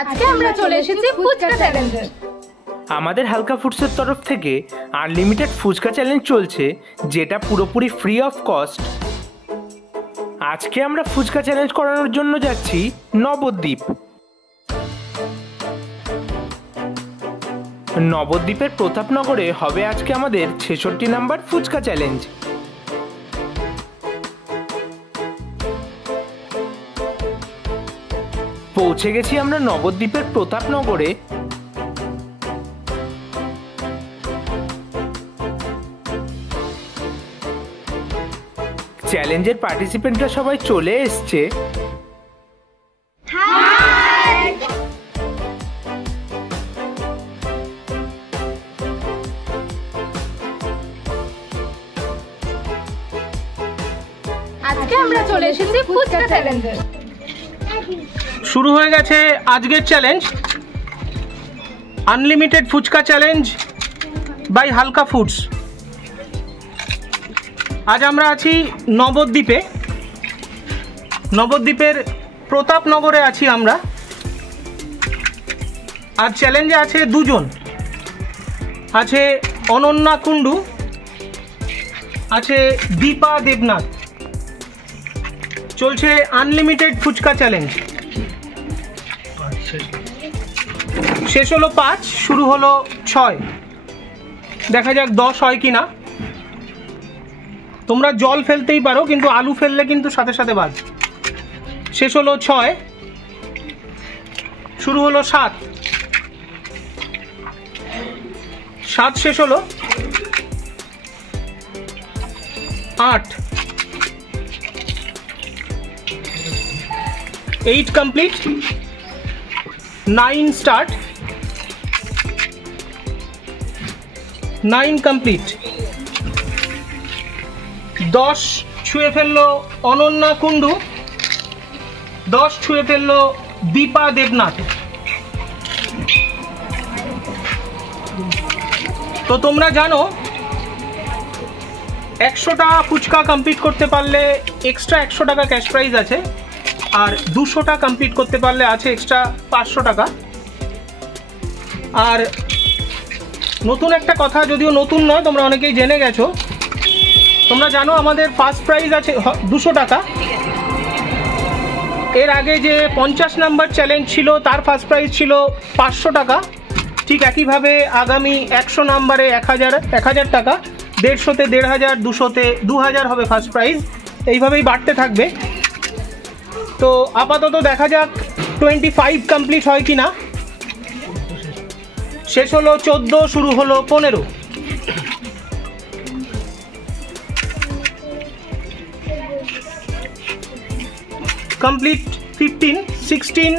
আজকে আমরা চলে এসেছি ফুচকা চ্যালেঞ্জে। আমাদের হালকা ফুডসের তরফ থেকে আনলিমিটেড ফুচকা চ্যালেঞ্জ চলছে, যেটা পুরোপুরি ফ্রি অফ কস্ট। আজকে আমরা ফুচকা চ্যালেঞ্জ করানোর জন্য যাচ্ছি নবদ্বীপ। নবদ্বীপের প্রতাপনগরে হবে আজকে আমাদের ৬৬ নাম্বার ফুচকা চ্যালেঞ্জ। পৌঁছে গেছি আমরা নবদ্বীপের প্রতাপনগরে। চ্যালেঞ্জের পার্টিসিপেন্টরা সবাই চলে এসছে। আজকে আমরা চলে এসেছি ফুচকা চ্যালেঞ্জে। শুরু হয়ে গেছে আজকের challenge, unlimited phuchka challenge by Halka foods. আজ আমরা আছি নবদ্বীপে, নবদ্বীপের প্রতাপনগরে আছি আমরা। আজ চ্যালেঞ্জে আছে দুজন, আছে অনন্যা কুণ্ডু, আছে দীপা দেবনাথ। চলছে আনলিমিটেড ফুচকা চ্যালেঞ্জ। শেষ হলো ৫, শুরু হলো ৬। দেখা যাক ১০ হয় কিনা। তোমরা জল ফেলতেই পারো, কিন্তু আলু ফেললে কিন্তু সাথে সাথে বাদ। শেষ হলো ৬, শুরু হলো ৭। ৭ শেষ হলো ৮। 8 কমপ্লিট। 9 স্টার্ট। 9 কমপ্লিট। 10 ছুঁয়ে ফেললো অনন্যা কুণ্ডু। 10 ছুঁয়ে ফেললো দীপা দেবনাথ। তো তোমরা জানো ১০০টা ফুচকা কমপ্লিট করতে পারলে এক্সট্রা ১০০ টাকা ক্যাশ প্রাইজ আছে, আর ২০০টা কমপ্লিট করতে পারলে আছে এক্সট্রা ৫০০ টাকা। আর নতুন একটা কথা, যদিও নতুন নয়, তোমরা অনেকেই জেনে গেছো, তোমরা জানো আমাদের ফার্স্ট প্রাইজ আছে ২০০ টাকা। এর আগে যে ৫০ নাম্বার চ্যালেঞ্জ ছিল তার ফার্স্ট প্রাইজ ছিল ৫০০ টাকা। ঠিক একইভাবে আগামী ১০০ নাম্বারে ১০০০ টাকা, ১৫০তে ১৫০০, ২০০তে ২০০০ হবে ফার্স্ট প্রাইজ। এইভাবেই বাড়তে থাকবে। তো আপাতত দেখা যাক 25 কমপ্লিট হয় কিনা। শেষ হলো ১৪, শুরু হলো ১৫। কমপ্লিট 15, 16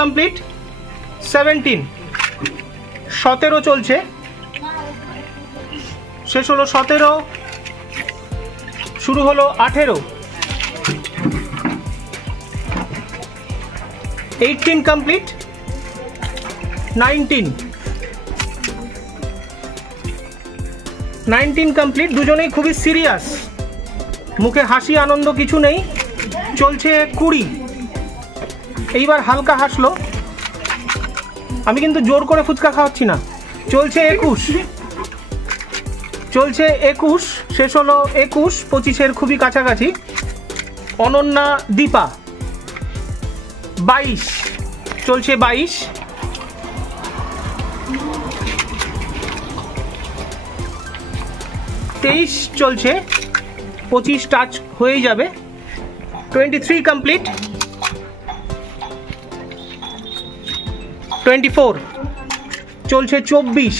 কমপ্লিট, 17, 17 চলছে। শেষ হলো 17, শুরু হলো 18। 18 কমপ্লিট। 19 কমপ্লিট। দুজনেই খুবই সিরিয়াস, মুখে হাসি আনন্দ কিছু নেই। চলছে 20। এইবার হালকা হাসলো। আমি কিন্তু জোর করে ফুচকা খাওয়াচ্ছি না। চলছে 21। চলছে 21, শেষ হলো 21। 25-এর খুবই কাছাকাছি। অনন্যা দীপা 22। চলছে 22। 23 চলছে। 25 টাচ হয়েই যাবে। 23 কমপ্লিট। 24 চলছে। 24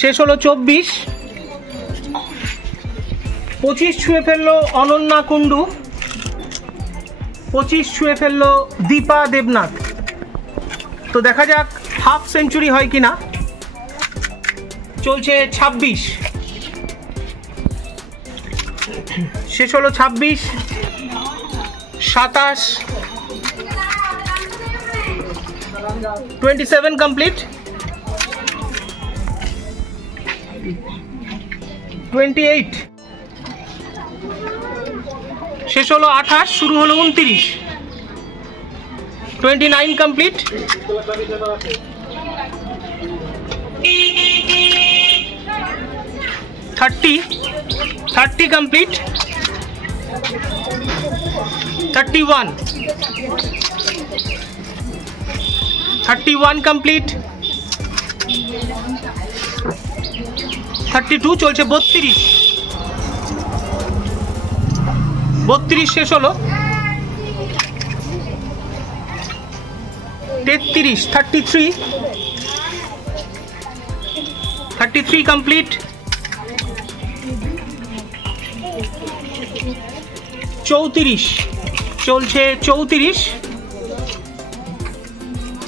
শেষ হলো 24। 25 ছুঁয়ে ফেললো অনন্যা কুণ্ডু। 25 ছুঁয়ে ফেললো দীপা দেবনাথ। তো দেখা যাক হাফ সেঞ্চুরি হয় কিনা। চলছে 26। শেষ হলো 26। 27, 27 কমপ্লিট। 28 শেষ হলো 28, শুরু হলো 29, 29 কমপ্লিট। 30 কমপ্লিট। 31 কমপ্লিট। 32 চলছে। 32 শেষ হলো। 33 33 কমপ্লিট। 34 চলছে।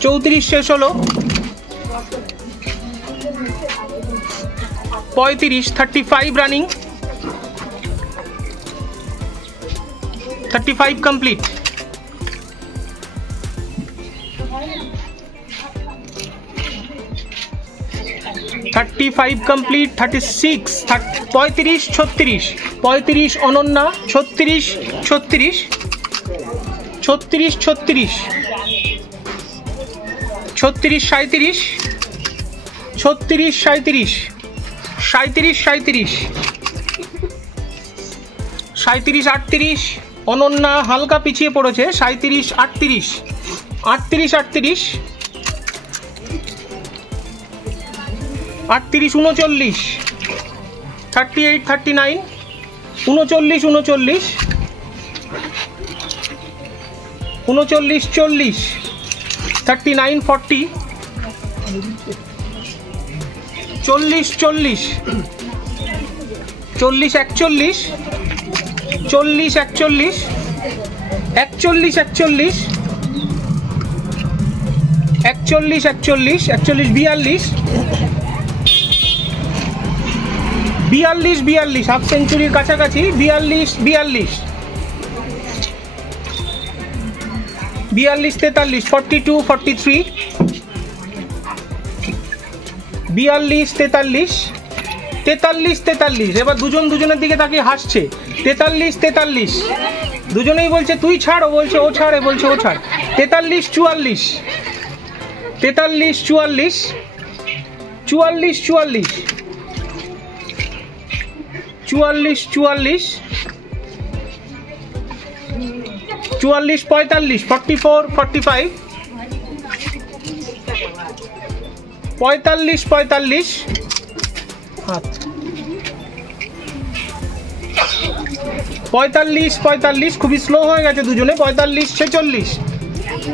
34 শেষ হলো। 35 35 running. 35 complete. 35 complete. 36 35 36 35 Ananya. 36 36 36 36 36 37 36 37 37 37 37 38 Ananya হালকা পিছিয়ে পড়েছে। 37 38 38 38 38 39 38 39 39 39 39 40 39 40 40 40 40 41 40 41 41 41 41 41 41 42 42 হাফ সেঞ্চুরির কাছাকাছি। 42 42 42 43 42 43 42 43 43 43 এবার দুজনের দিকে তাকিয়ে হাসছে। 43 43 দুজনেই বলছে তুই ছাড়, ও বলছে ও ছাড়, এ বলছে ও ছাড়। 43 44 43 44 44 44 44 44 44 45 44 45 45 45 45 45 খুবই স্লো হয়ে গেছে দুজনে। 45 46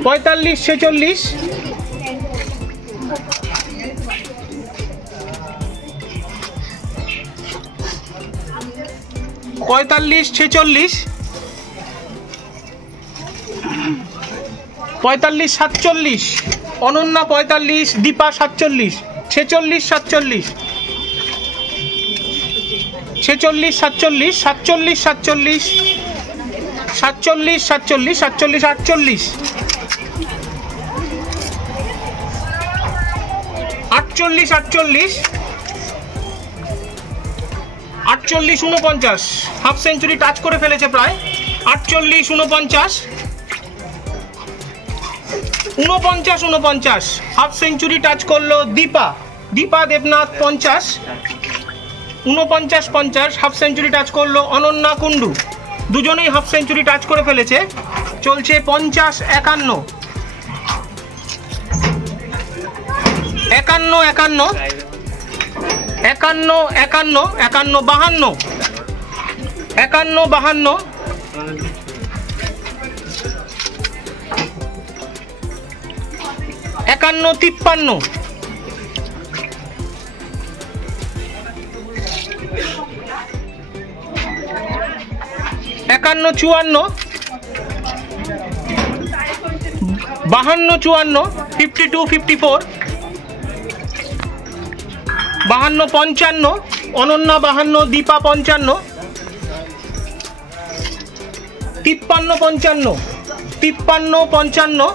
45 46 45 46 45 47 Ananya 45 Dipa 47 46 47 46 47 47 47 47 47 47 48 48 48 48 49 half century touch করে ফেলেছে প্রায়। 48 49 49 49 হাফ সেঞ্চুরি টাচ করলো Dipa Debnath. 50 49 50 half century touch করলো অনন্যা কুন্ডু। দুজনেই হাফ সেঞ্চুরি টাচ করে ফেলেছে। চলছে 50 51 51 51 51 51 51 52 51 52 51 53 51 54 52 54 52 54 52 55 অনন্যা 52 দীপা 55 53 55 53 55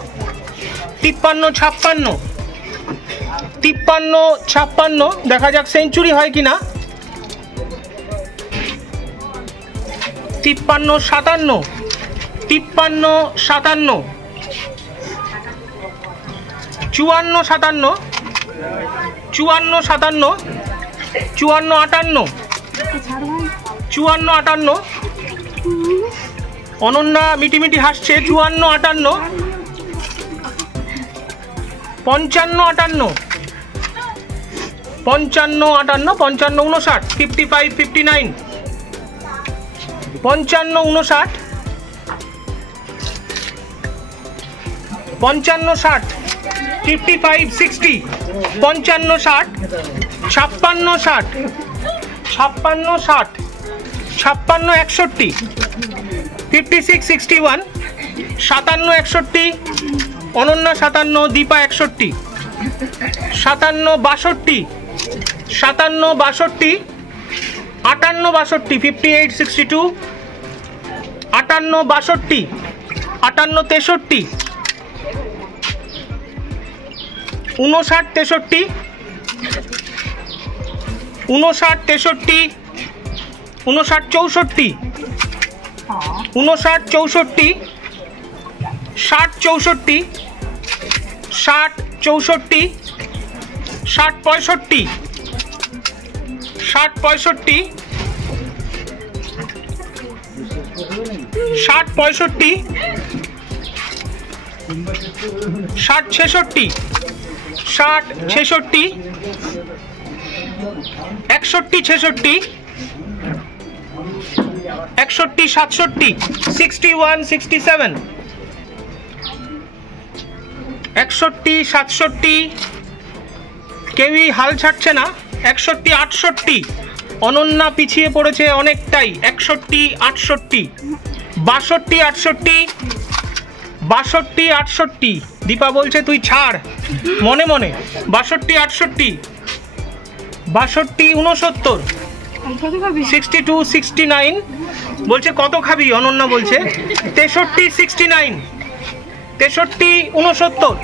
53 56 53 56 দেখা যাক সেঞ্চুরি হয় কিনা। 53 57 53 57 54 57 54 57 54 58 54 58 অনন্যা মিটিমিটি হাসছে 54 58 55 58 55 58 59 55 59 55 59 55 60 55 60 55 60 56 60 56 60 56 61 56 61 57 61 অনন্যা 57 দীপা 61 57 62 57 62 58 62 58 62 58 62 58 63 59 63 59 63 59 64 59 64 60 64 60 64 60 65 60 65 60 65 60 66 60 66 61 66 61 67 61 67 67 কেউই হাল ছাড়ছে না 61 68 অনন্যা পিছিয়ে পড়েছে অনেকটাই 61 68 62 68 62 68 দীপা বলছে তুই ছাড় মনে মনে 62 68 62 69 62 69 বলছে কত খাবি অনন্যা বলছে 63 69 63 69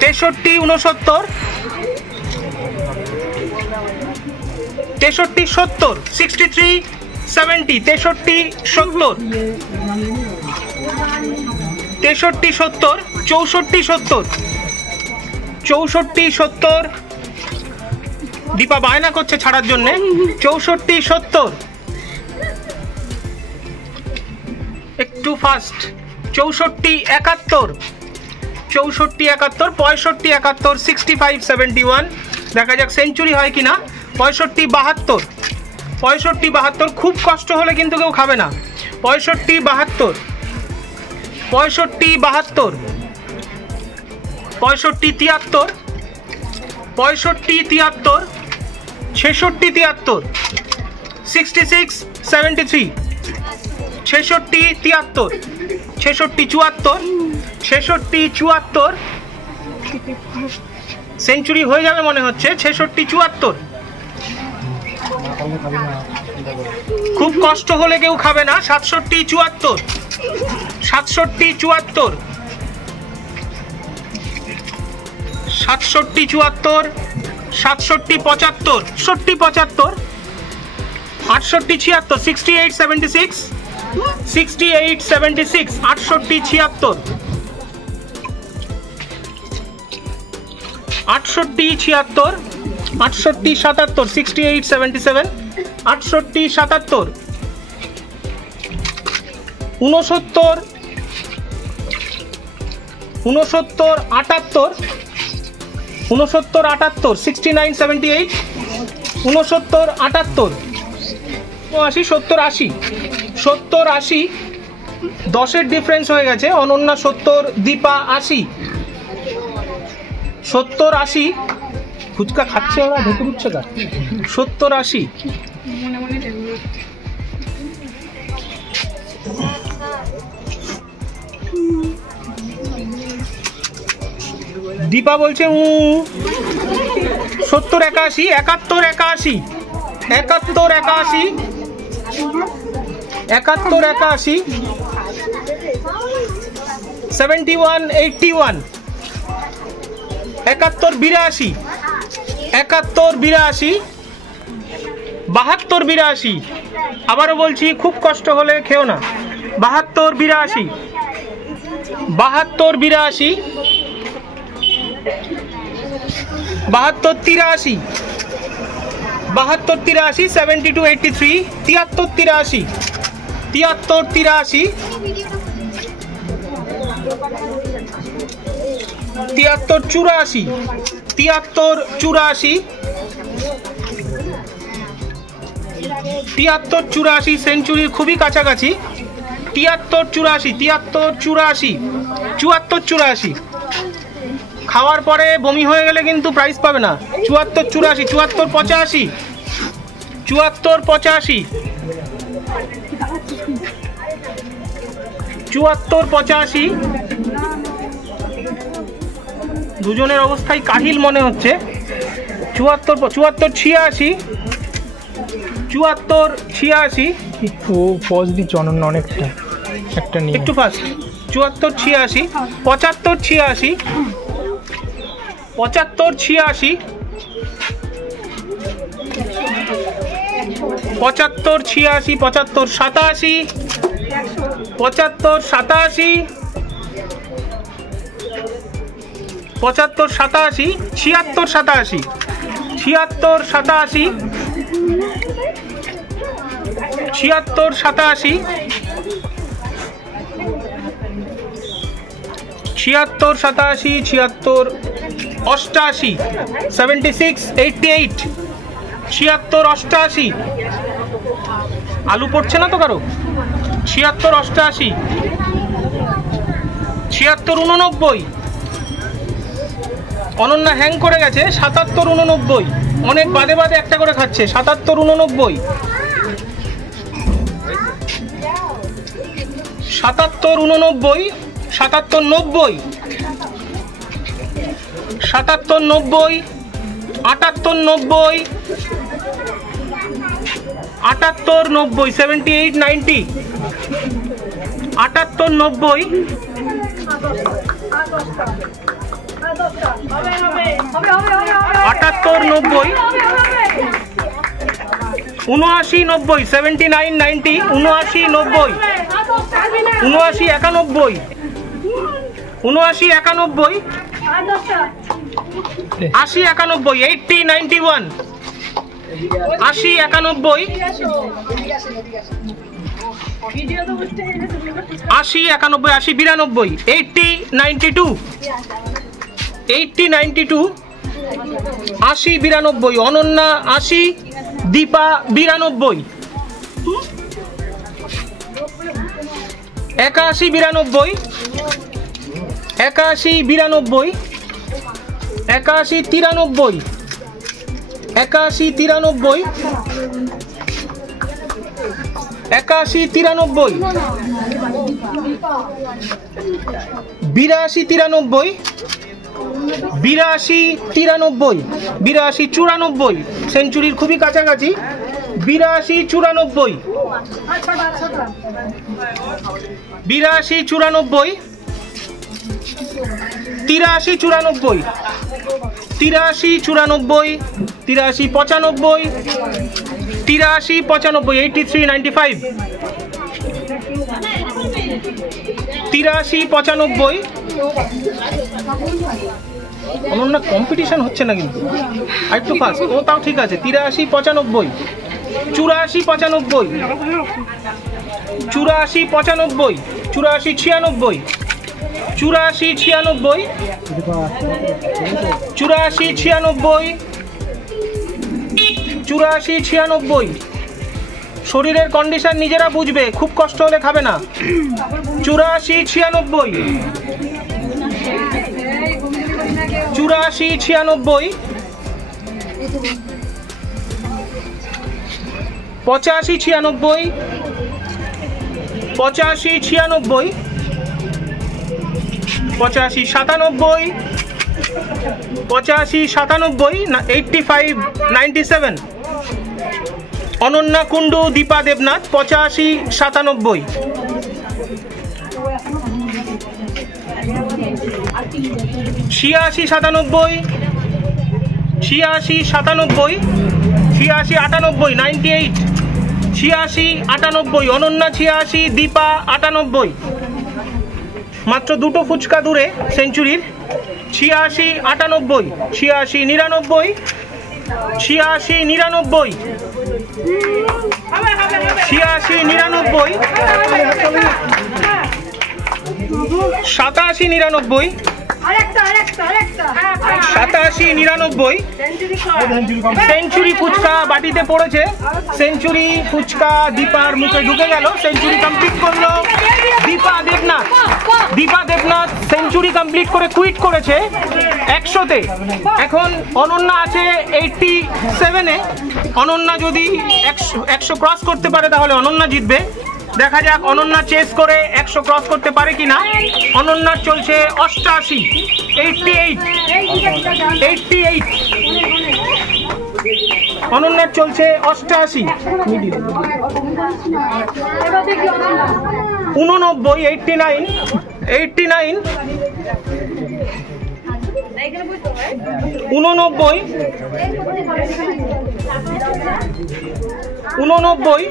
63 69 63 70 63 70 63 70 63 70 64 70 64 70 দীপা বায়না করছে ছাড়ার জন্য 64 70 একটু ফাস্ট 64 71 64 71 65 71 65 71 দেখা যাক সেঞ্চুরি হয় কিনা 65 72 65 72 খুব কষ্ট হলে কিন্তু কেউ খাবে না 65 72 65 72 65 73 65 73 66 73 66 73 66 73 66 74 66 74 সেঞ্চুরি হয়ে যাবে মনে হচ্ছে 66 74 খুব কষ্ট হলে কেউ খাবে না 67 74 67 74 67 74 67 75 67 75 68 76 68 76 68 76 68 76 68 76 68 77 68 77 68 77 69 69 78 69 78 69 78 69 78 70 80 70 80 10-এর ডিফারেন্স হয়ে গেছে অনন্যা 70 দীপা 80 70 80 ফুচকা খাচ্ছে ওরা ঢেকে উঠছে না 70 80 দীপা বলছে 70 81 71 81 71 81 71 81 71 81 71 82 71 82 72 82, আবারও বলছি খুব কষ্ট হলে খেও না। 72 82, 72 82, 72 83, 72 83, 72 83, 73 83, 73 83, 73 84, 73 84, 73 84, সেঞ্চুরির খুবই কাছাকাছি। 73 84, 73 84, 74 84, খাওয়ার পরে বমি হয়ে গেলে কিন্তু প্রাইজ পাবে না। 74 84, 74 85, 74 85, দুজনের অবস্থায় কাহিল মনে হচ্ছে। 74 86, 74 86, ও পজ দিচ্ছে অনন্য অনেকটা, একটা নিয়ে একটু ফাস্ট। 74 86, 75 86, 75 86, 75 86, 75 87, 75 87, 75 87, 76 87, 76 87, 76 87, 76 87, 76 88, 76 88, 76 88, আলু পড়ছে না তো কারো? 76 88, 76 89, অনন্যা হ্যাং করে গেছে। 77 89, অনেক বাদে বাদে একটা করে খাচ্ছে। 77 89, 77 89, 77 90, 77 90, 78 90, 78 90, 78 90, 78 90, 78 90, 79 90, 79 90, 79 90, 79 91, 79 91, 80 91, 80 91, 80 91, 80 91, 80 92, 80 92, 80 92, 80 92, অনন্যা 80, দীপা 92, 81 92, 81 92, 81 93, 81 93, 81 93, 82 93, 82 93, 82 94, সেঞ্চুরির খুবই কাছাকাছি। 82 94, 82 94, 83 94, 83 94, 83 95, 83 95, 83 95, 83 95, অনন্য কম্পিটিশন হচ্ছে না কিন্তু, একটু ফাস্ট। ও তাও ঠিক আছে। 83 95, 84 95, 84 95, 84 96, 84 96, 84 96, 84 96, শরীরের কন্ডিশন নিজেরা বুঝবে, খুব কষ্ট হলে খাবে না। 84 96, 84 96, 85 96, 85 96, 85 97, 85 97, 85 97, অনন্যা কুণ্ডু, দীপা দেবনাথ 85 97, 86 97, 86 97, 86 98 98, 86 98, অনন্যা 86, দীপা 98। মাত্র দুটো ফুচকা দূরে সেঞ্চুরির। 86 98, 86 99, 86 99, 86 99, 87 99, 87 99। সেঞ্চুরি ফুচকা বাটিতে পড়েছে। সেঞ্চুরি ফুচকা দীপার মুখে ঢুকে গেল। সেঞ্চুরি কমপ্লিট করলো দীপা দেবনাথ। দীপা দেবনাথ সেঞ্চুরি কমপ্লিট করে কুইট করেছে 100-তে। এখন অনন্যা আছে 87-এ। অনন্যা যদি 100 ক্রস করতে পারে তাহলে অনন্যা জিতবে। দেখা যাক অনন্যা চেস করে 100 ক্রস করতে পারে কিনা। অনন্যার চলছে 88, 88, 88। অনন্যার চলছে 88, 89, 89, 89, 89, 89,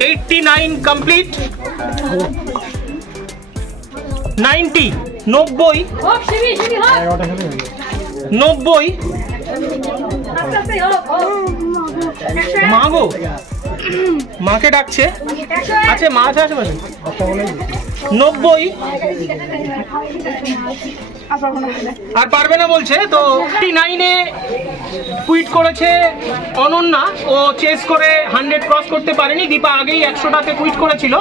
89 complete, 90, 90, 90, মা গো, মাকে ডাকছে। আচ্ছা মা আছে আশেপাশে। 90, আর পারবে না বলছে। তো 89-এ কুইট করেছে অনন্যা। ও চেস করে 100 ক্রস করতে পারেনি। দীপা আগেই 100টাতে কুইট করেছিল।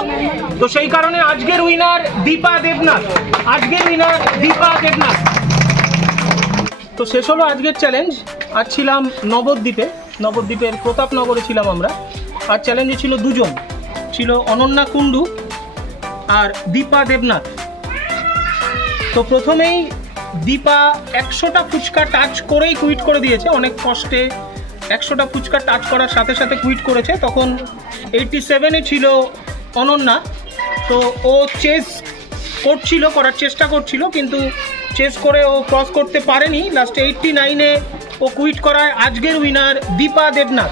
তো সেই কারণে আজকের উইনার দীপা দেবনাথ। আজকের উইনার দীপা দেবনাথ। তো শেষ হলো আজকের চ্যালেঞ্জ। আজ ছিলাম নবদ্বীপে। নবদ্বীপের প্রতাপনগরে ছিলাম আমরা। আর চ্যালেঞ্জে ছিল দুজন, ছিল অনন্যা কুণ্ডু আর দীপা দেবনাথ। তো প্রথমেই দীপা 100টা ফুচকা টাচ করেই কুইট করে দিয়েছে। অনেক কষ্টে 100টা ফুচকা টাচ করার সাথে সাথে কুইট করেছে। তখন 87-এ ছিল অনন্যা। তো ও চেস করছিল, করার চেষ্টা করছিল, কিন্তু চেস করে ও ক্রস করতে পারেনি। লাস্টে 89-এ ও কুইট করায় আজকের উইনার দীপা দেবনাথ।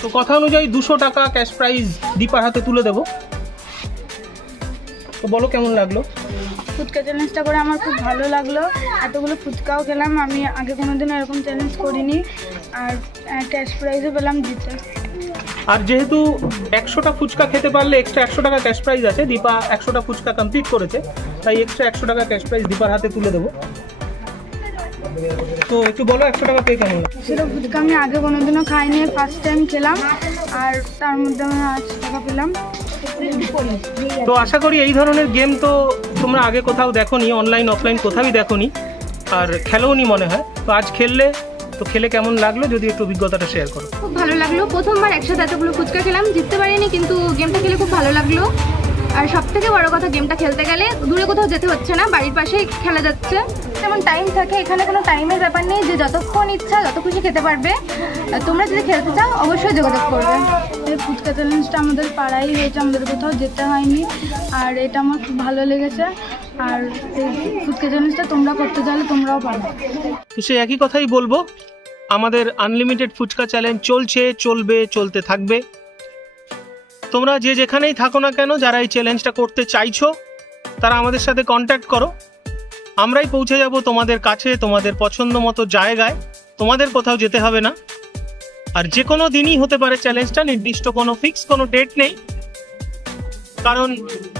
তো কথা অনুযায়ী 200 টাকা ক্যাশ প্রাইজ দীপার হাতে তুলে দেব। তো বলো কেমন লাগলো? ফুচকা চ্যালেঞ্জটা করে আমার খুব ভালো লাগলো। এতগুলো ফুচকাও খেলাম, আমি আগে কোনোদিনও এরকম চ্যালেঞ্জ করিনি। আর ক্যাশ প্রাইজও পেলাম জিতে। আর যেহেতু 100টা ফুচকা খেতে পারলে এক্সট্রা 100 টাকা ক্যাশ প্রাইজ আছে। দীপা 100টা ফুচকা কমপ্লিট করেছে, তাই এক্সট্রা 100 টাকা ক্যাশ প্রাইজ দীপার হাতে তুলে দেবো। তো একটু বলো 100 টাকা পেয়ে কেমন? সেটা ফুচকা আমি আগে কোনোদিনও খাইনি, ফার্স্ট টাইম খেলাম। আর তার মধ্যে আমি 100 টাকা পেলাম। তো আশা করি এই ধরনের গেম তো তোমরা আগে কোথাও দেখোনি, অনলাইন অফলাইন কোথাওই দেখোনি, আর খেলোনি মনে হয়। তো আজ খেললে, তো খেলে কেমন লাগলো যদি একটু অভিজ্ঞতাটা শেয়ার করো। খুব ভালো লাগলো। প্রথমবার একসাথে এতগুলো ফুচকা খেলাম, জিততে পারিনি, কিন্তু গেমটা খেলে খুব ভালো লাগলো। আর সব থেকে বড় কথা, গেমটা খেলতে গেলে দূরে কোথাও যেতে হচ্ছে না, বাড়ির পাশেই খেলা যাচ্ছে। যেমন টাইম থাকে, এখানে কোনো টাইমের ব্যাপার নেই, যে যতক্ষণ ইচ্ছা যত খুশি খেতে পারবে। তোমরা যদি খেলতে চাও অবশ্যই যোগাযোগ করবে। এই ফুচকা চ্যালেঞ্জটা আমাদের পাড়াই হয়েছে, আমাদের কোথাও যেতে হয়নি। আর এটা আমার খুব ভালো লেগেছে। আর এই ফুচকা চ্যালেঞ্জটা তোমরা করতে চাইলে তোমরাও পারবে। তো সে একই কথাই বলবো, আমাদের আনলিমিটেড ফুচকা চ্যালেঞ্জ চলছে, চলবে, চলতে থাকবে। তোমরা যে যেখানেই থাকো না কেন, যারা এই চ্যালেঞ্জটা করতে চাইছো তারা আমাদের সাথে কন্ট্যাক্ট করো। আমরাই পৌঁছে যাব তোমাদের কাছে, তোমাদের পছন্দ মতো জায়গায়। তোমাদের কোথাও যেতে হবে না। আর যে কোনো দিনই হতে পারে চ্যালেঞ্জটা, নির্দিষ্ট কোনো ফিক্স কোনো ডেট নেই। কারণ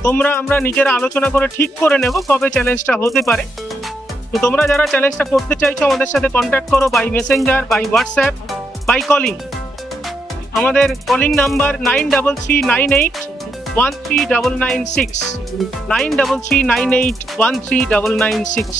তোমরা আমরা নিজেরা আলোচনা করে ঠিক করে নেব কবে চ্যালেঞ্জটা হতে পারে। তো তোমরা যারা চ্যালেঞ্জটা করতে চাইছো আমাদের সাথে কন্ট্যাক্ট করো, by messenger, by WhatsApp, by calling. আমাদের কলিং নাম্বার 9339813996, 9339813996।